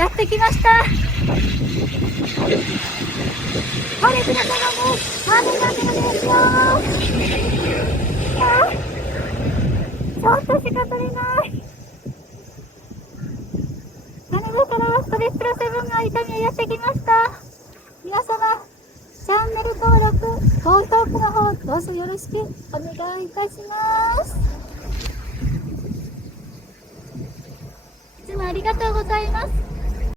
やってきました。晴れてるからね、雨が降るですよ。ちょっとしか取れない。羽田からストレップラ7が伊丹へやってきました。皆様、チャンネル登録、高評価の方、どうぞよろしくお願いいたします。いつもありがとうございます。